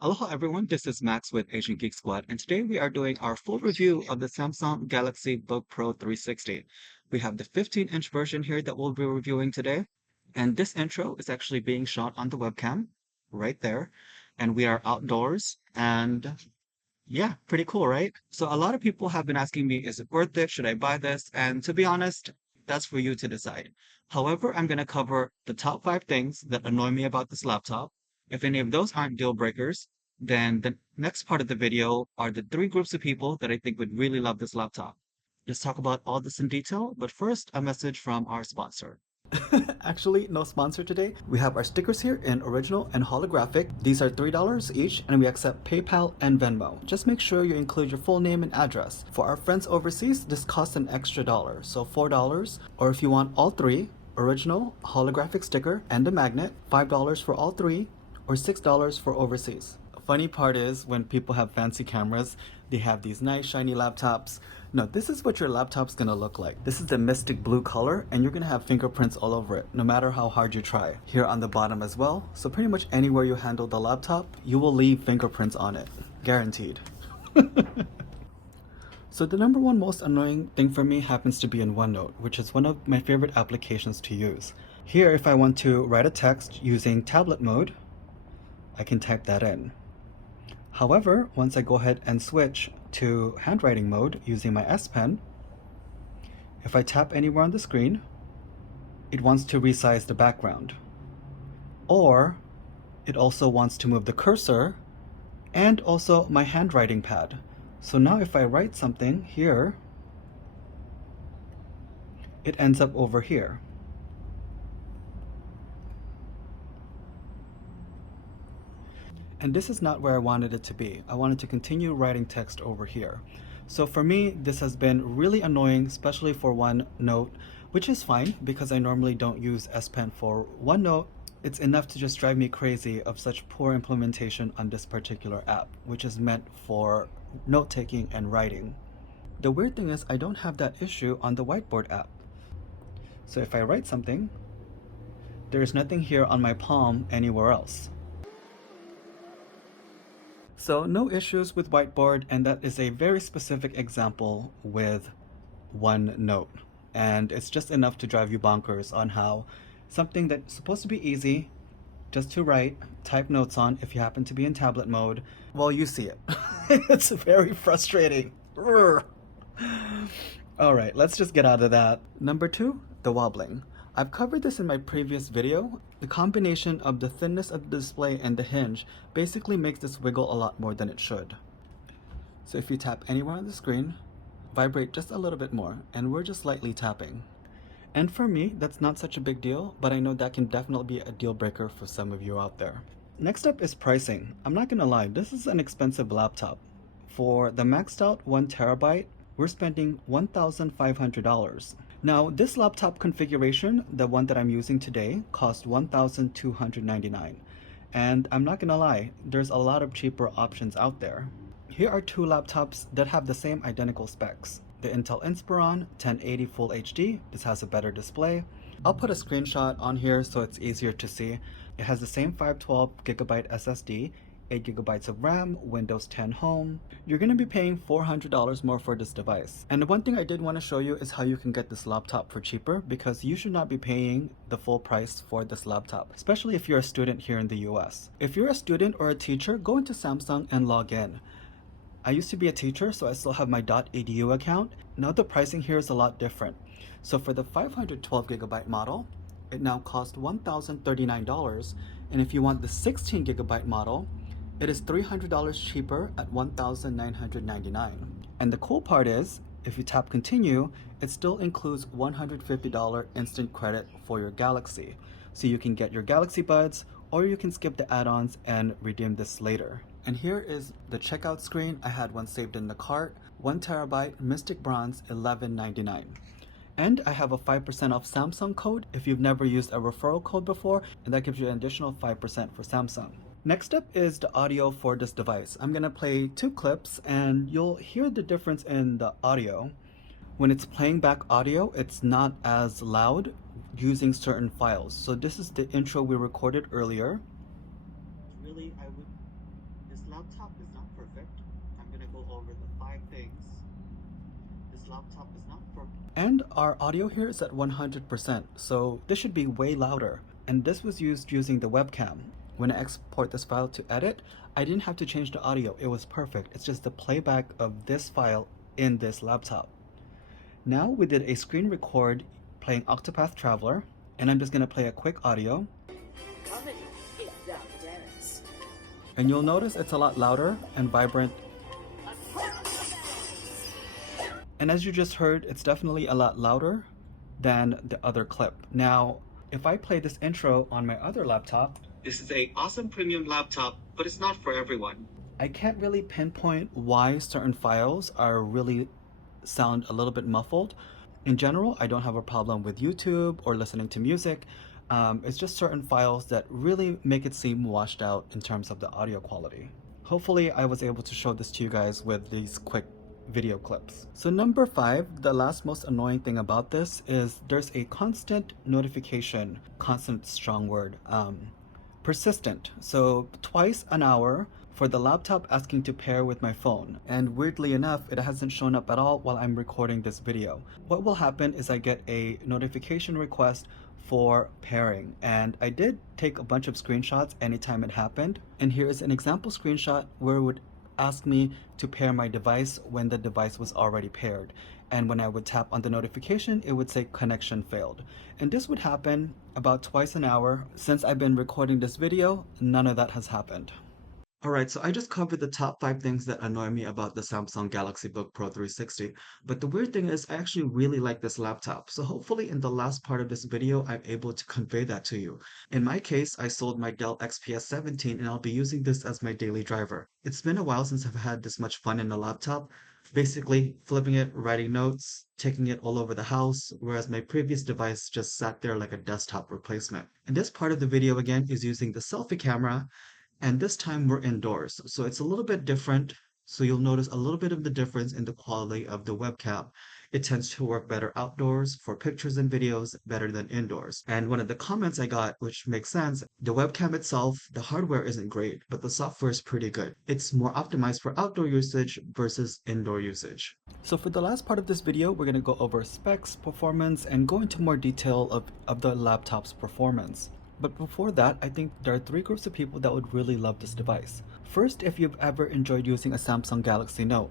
Aloha everyone, this is Max with Asian Geek Squad, and today we are doing our full review of the Samsung Galaxy Book Pro 360. We have the 15-inch version here that we'll be reviewing today, and this intro is actually being shot on the webcam right there, and we are outdoors, and yeah, pretty cool, right? So a lot of people have been asking me, is it worth it? Should I buy this? And to be honest, that's for you to decide. However, I'm going to cover the top five things that annoy me about this laptop. If any of those aren't deal breakers, then the next part of the video are the three groups of people that I think would really love this laptop. Let's talk about all this in detail, but first, a message from our sponsor. Actually, no sponsor today. We have our stickers here in original and holographic. These are $3 each, and we accept PayPal and Venmo. Just make sure you include your full name and address. For our friends overseas, this costs an extra dollar, so $4. Or if you want all three, original, holographic sticker, and a magnet, $5 for all three, or $6 for overseas. Funny part is when people have fancy cameras, they have these nice shiny laptops. No, this is what your laptop's gonna look like. This is the mystic blue color, and you're gonna have fingerprints all over it, no matter how hard you try. Here on the bottom as well, so pretty much anywhere you handle the laptop, you will leave fingerprints on it. Guaranteed. So the number one most annoying thing for me happens to be in OneNote, which is one of my favorite applications to use. Here, if I want to write a text using tablet mode, I can type that in. However, once I go ahead and switch to handwriting mode using my S Pen, if I tap anywhere on the screen, it wants to resize the background. Or it also wants to move the cursor and also my handwriting pad. So now if I write something here, it ends up over here. And this is not where I wanted it to be. I wanted to continue writing text over here. So for me, this has been really annoying, especially for OneNote, which is fine because I normally don't use S Pen for OneNote. It's enough to just drive me crazy of such poor implementation on this particular app, which is meant for note-taking and writing. The weird thing is I don't have that issue on the whiteboard app. So if I write something, there's nothing here on my palm anywhere else. So no issues with whiteboard, and that is a very specific example with OneNote. And it's just enough to drive you bonkers on how something that's supposed to be easy just to write, type notes on if you happen to be in tablet mode, well, you see it. It's very frustrating. Urgh. All right, let's just get out of that. Number two, the wobbling. I've covered this in my previous video. The combination of the thinness of the display and the hinge basically makes this wiggle a lot more than it should. So if you tap anywhere on the screen, vibrate just a little bit more, and we're just lightly tapping. And for me, that's not such a big deal, but I know that can definitely be a deal breaker for some of you out there. Next up is pricing. I'm not gonna lie, this is an expensive laptop. For the maxed out 1TB, we're spending $1,500. Now, this laptop configuration, the one that I'm using today, cost $1,299. And I'm not gonna lie, there's a lot of cheaper options out there. Here are two laptops that have the same identical specs. The Intel Inspiron 1080 Full HD, this has a better display. I'll put a screenshot on here so it's easier to see. It has the same 512GB SSD, 8GB of RAM, Windows 10 Home. You're going to be paying $400 more for this device. And the one thing I did want to show you is how you can get this laptop for cheaper, because you should not be paying the full price for this laptop, especially if you're a student here in the US. If you're a student or a teacher, go into Samsung and log in. I used to be a teacher, so I still have my .edu account. Now the pricing here is a lot different. So for the 512GB model, it now costs $1,039, and if you want the 16GB model, it is $300 cheaper at $1,999. And the cool part is, if you tap continue, it still includes $150 instant credit for your Galaxy. So you can get your Galaxy Buds, or you can skip the add-ons and redeem this later. And here is the checkout screen. I had one saved in the cart. 1TB Mystic Bronze, $11.99. And I have a 5% off Samsung code if you've never used a referral code before, and that gives you an additional 5% for Samsung. Next up is the audio for this device. I'm gonna play two clips and you'll hear the difference in the audio. When it's playing back audio, it's not as loud using certain files. So this is the intro we recorded earlier. Really, this laptop is not for. And our audio here is at 100%, so this should be way louder. And this was used using the webcam. When I export this file to edit, I didn't have to change the audio. It was perfect. It's just the playback of this file in this laptop. Now we did a screen record playing Octopath Traveler, and I'm just going to play a quick audio. And you'll notice it's a lot louder and vibrant. And as you just heard, it's definitely a lot louder than the other clip. Now, if I play this intro on my other laptop, This is a awesome premium laptop, but it's not for everyone. I can't really pinpoint why certain files are really sound a little bit muffled. In general, I don't have a problem with YouTube or listening to music. It's just certain files that really make it seem washed out in terms of the audio quality. Hopefully, I was able to show this to you guys with these quick video clips. So number 5, the last most annoying thing about this is there's a constant notification, constant strong word, persistent. So twice an hour for the laptop asking to pair with my phone. And weirdly enough, it hasn't shown up at all while I'm recording this video. What will happen is I get a notification request for pairing, and I did take a bunch of screenshots anytime it happened. And here is an example screenshot where it would ask me to pair my device when the device was already paired. And when I would tap on the notification, it would say connection failed. And this would happen about twice an hour. Since I've been recording this video, none of that has happened. Alright, so I just covered the top 5 things that annoy me about the Samsung Galaxy Book Pro 360. But the weird thing is I actually really like this laptop. So hopefully in the last part of this video, I'm able to convey that to you. In my case, I sold my Dell XPS 17 and I'll be using this as my daily driver. It's been a while since I've had this much fun in a laptop. Basically, flipping it, writing notes, taking it all over the house, whereas my previous device just sat there like a desktop replacement. And this part of the video again is using the selfie camera. And this time we're indoors, so it's a little bit different. So you'll notice a little bit of the difference in the quality of the webcam. It tends to work better outdoors for pictures and videos better than indoors. And one of the comments I got, which makes sense, the webcam itself, the hardware isn't great, but the software is pretty good. It's more optimized for outdoor usage versus indoor usage. So for the last part of this video, we're going to go over specs, performance, and go into more detail of the laptop's performance. But before that, I think there are 3 groups of people that would really love this device. First, if you've ever enjoyed using a Samsung Galaxy Note.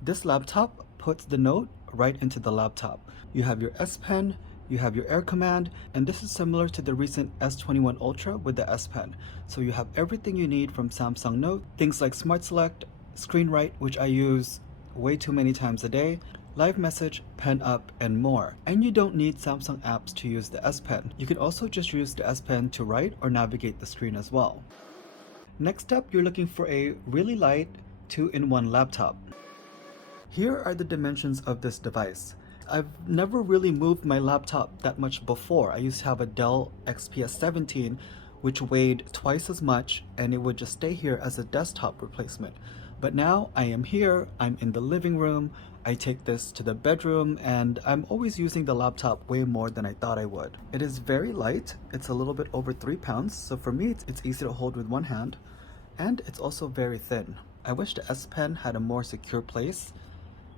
This laptop puts the Note right into the laptop. You have your S Pen, you have your Air Command, and this is similar to the recent S21 Ultra with the S Pen. So you have everything you need from Samsung Note, things like Smart Select, Screen Write, which I use way too many times a day, Live Message, Pen Up, and more. And you don't need Samsung apps to use the S Pen. You can also just use the S Pen to write or navigate the screen as well. Next up, you're looking for a really light 2-in-1 laptop. Here are the dimensions of this device. I've never really moved my laptop that much before. I used to have a Dell XPS 17 which weighed twice as much, and it would just stay here as a desktop replacement. But now I am here, I'm in the living room, I take this to the bedroom, and I'm always using the laptop way more than I thought I would. It is very light, it's a little bit over 3 pounds, so for me it's easy to hold with one hand, and it's also very thin. I wish the S Pen had a more secure place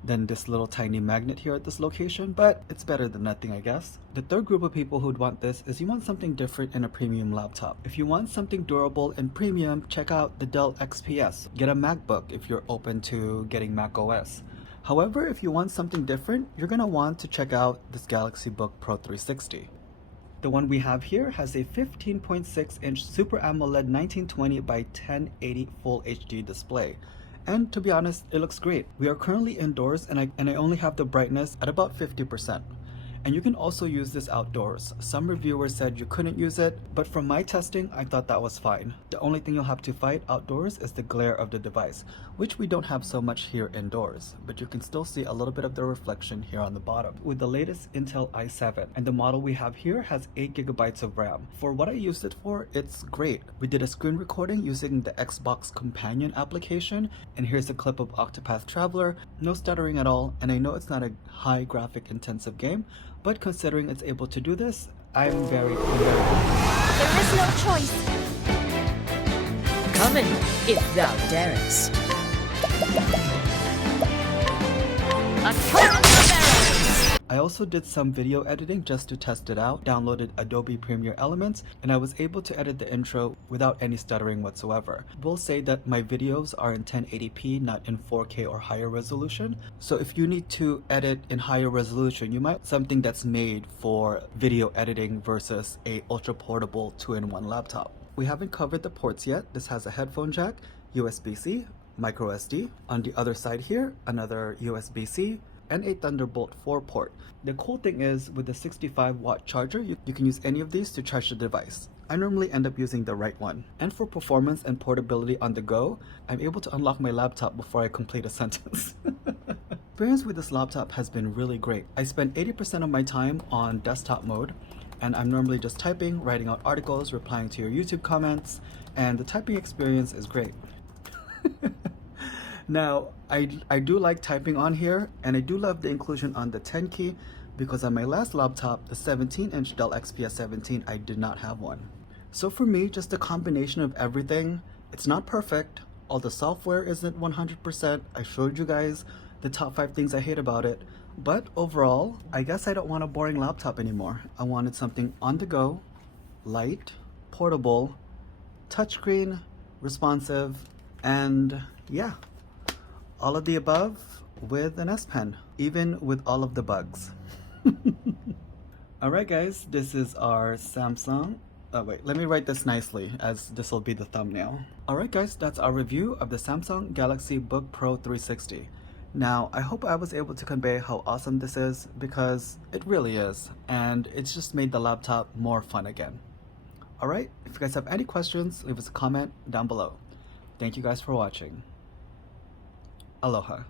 than this little tiny magnet here at this location, but it's better than nothing, I guess. The third group of people who'd want this is you want something different in a premium laptop. If you want something durable and premium, check out the Dell XPS. Get a MacBook if you're open to getting Mac OS. However, if you want something different, you're gonna want to check out this Galaxy Book Pro 360. The one we have here has a 15.6-inch Super AMOLED 1920 by 1080 Full HD display. And to be honest, it looks great. We are currently indoors and I only have the brightness at about 50%. And you can also use this outdoors. Some reviewers said you couldn't use it, but from my testing, I thought that was fine. The only thing you'll have to fight outdoors is the glare of the device, which we don't have so much here indoors, but you can still see a little bit of the reflection here on the bottom. With the latest Intel i7, and the model we have here has 8 gigabytes of RAM. For what I used it for, it's great. We did a screen recording using the Xbox Companion application, and here's a clip of Octopath Traveler. No stuttering at all, and I know it's not a high graphic intensive game, but considering it's able to do this, I'm very happy. There is no choice. Come in, if thou darest. A I also did some video editing just to test it out, downloaded Adobe Premiere Elements, and I was able to edit the intro without any stuttering whatsoever. We'll say that my videos are in 1080p, not in 4K or higher resolution. So if you need to edit in higher resolution, you might want something that's made for video editing versus a ultra portable 2-in-1 laptop. We haven't covered the ports yet. This has a headphone jack, USB-C, micro SD. On the other side here, another USB-C, and a Thunderbolt 4 port. The cool thing is, with the 65-watt charger, you can use any of these to charge the device. I normally end up using the right one. And for performance and portability on the go, I'm able to unlock my laptop before I complete a sentence. Experience with this laptop has been really great. I spend 80% of my time on desktop mode, and I'm normally just typing, writing out articles, replying to your YouTube comments, and the typing experience is great. Now, I do like typing on here, and I do love the inclusion on the 10 key, because on my last laptop, the 17-inch Dell XPS 17, I did not have one. So for me, just a combination of everything. It's not perfect. All the software isn't 100%. I showed you guys the top 5 things I hate about it. But overall, I guess I don't want a boring laptop anymore. I wanted something on the go, light, portable, touchscreen, responsive, and yeah, all of the above with an S Pen, even with all of the bugs. Alright guys, this is our Samsung. Oh wait, let me write this nicely, as this will be the thumbnail. Alright guys, that's our review of the Samsung Galaxy Book Pro 360. Now, I hope I was able to convey how awesome this is, because it really is, and it's just made the laptop more fun again. Alright, if you guys have any questions, leave us a comment down below. Thank you guys for watching. Aloha.